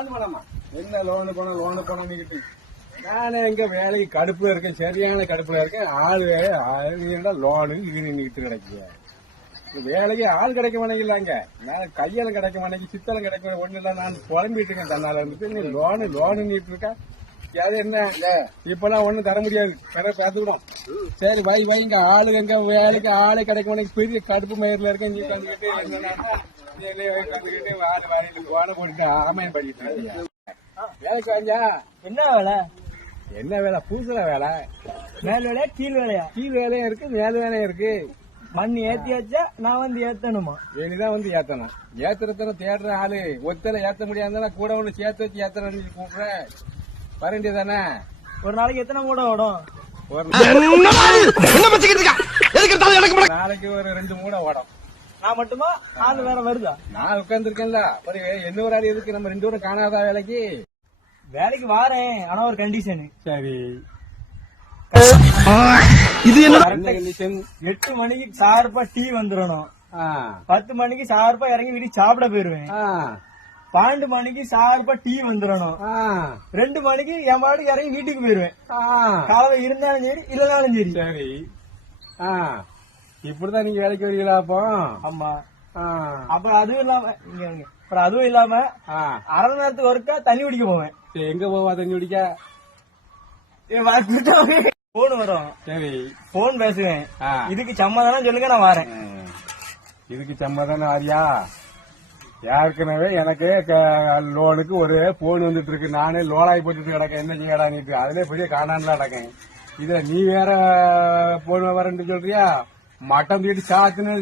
Loan பண்ணாமா? என்ன loan போனிக்கிட்டு நானே எங்க வேலைக்கு கடுப்புல இருக்கேன், சரியான கடுப்புல இருக்கேன். லோனு இது நின்றுட்டு கிடைக்கிய வேலைக்கு ஆள் கிடைக்க மாட்டேங்கலாங்க. நான் கையால கிடைக்க மாட்டேங்க, சித்தலம் கிடைக்க ஒண்ணு இல்ல. நான் குழம்பிட்டு இருக்கேன் தன்னால இருந்துட்டு. நீ லோனு நீட்டு இருக்கா? அது என்ன இப்பெல்லாம் ஒண்ணும் தர முடியாது, பேத்துக்கிடும். சரி வைங்க ஆளு எங்க வேலைக்கு ஆளே கிடைக்க மாட்டேங்க. பெரிய கடுப்பு மயிரில் இருக்கேன். நீ கண்டுக்கிட்டு வாழை போட்டு ஆமையம் பண்ணிட்டு வேலைக்கு வாங்க. என்ன வேலை? என்ன வேலை? பூசுற வேலை. மேல் வேலையா கீழ் வேலையா? கீழ் வேலையும் இருக்கு, மேல் வேலையும் இருக்கு. மண் ஏத்தியாச்சா? நான் வந்து ஏத்தணுமா? வேணிதான் வந்து ஏத்தணும். ஏத்துறதுன்னு தேடுற ஆளு ஒத்தல ஏத்த முடியாதுன்னா கூட ஒண்ணு சேர்த்து வச்சு ஏத்தணும்னு கூப்பிடுற வரண்டிய தானே. ஒரு நாளைக்கு எத்தனை மூடை ஓடும்? நாளைக்கு ஒரு 2 மூடை ஓடும். நான் மட்டுமா? ஆள் வேற வருதா? நான் உட்கார்ந்துருக்கேன்ல, என்ன ஒரு ஆள் எதுக்கு? நம்ம 2 பேரும் காணாதா வேலைக்கு? வேலைக்கு வாரேன், ஆனா ஒரு கண்டிஷன். சரி, இது என்ன கண்டிஷன்? 8 மணிக்கு ஷார்ப்பா டீ வந்துடணும். 10 மணிக்கு ஷார்ப்பா இறங்கி வீட்டுக்கு சாப்பிட போயிருவேன். 12 மணிக்கு ஷார்ப்பா டீ வந்துடணும். 2 மணிக்கு என் பாட்டுக்கு இறங்கி வீட்டுக்கு போயிருவேன். காலை இருந்தாலும் சரி இல்லனாலும் சரி. சரி, இப்படிதான் நீங்க வேலைக்கு வரீங்களா? அப்போ ஆமா. அப்புறம் அதுவும் இல்லாம அப்புறம் அதுவும் இல்லாம அரை மணி நேரத்துக்கு ஒருக்கா தண்ணி குடிக்க போவேன். எங்க போவா தண்ணி குடிக்க? போன் வரும். சரி, போன் பேசுவேன். இதுக்கு சம்மதானம் சொல்லுங்க, நான் வரேன். இதுக்கு சம்மதானம் ஆரியா? ஏற்கனவே எனக்கு லோனுக்கு ஒரு போன் வந்துட்டு இருக்கு. நானே லோனாய் போட்டுட்டு கிடக்கேன். என்ன செய்யடா நீட்டு? அதுல பெரிய காணான்ல கிடக்கேன். இதுல நீ வேற போன் வரேன்னு சொல்றியா? மட்டம் தூக்கிட்டு சாத்துன்னு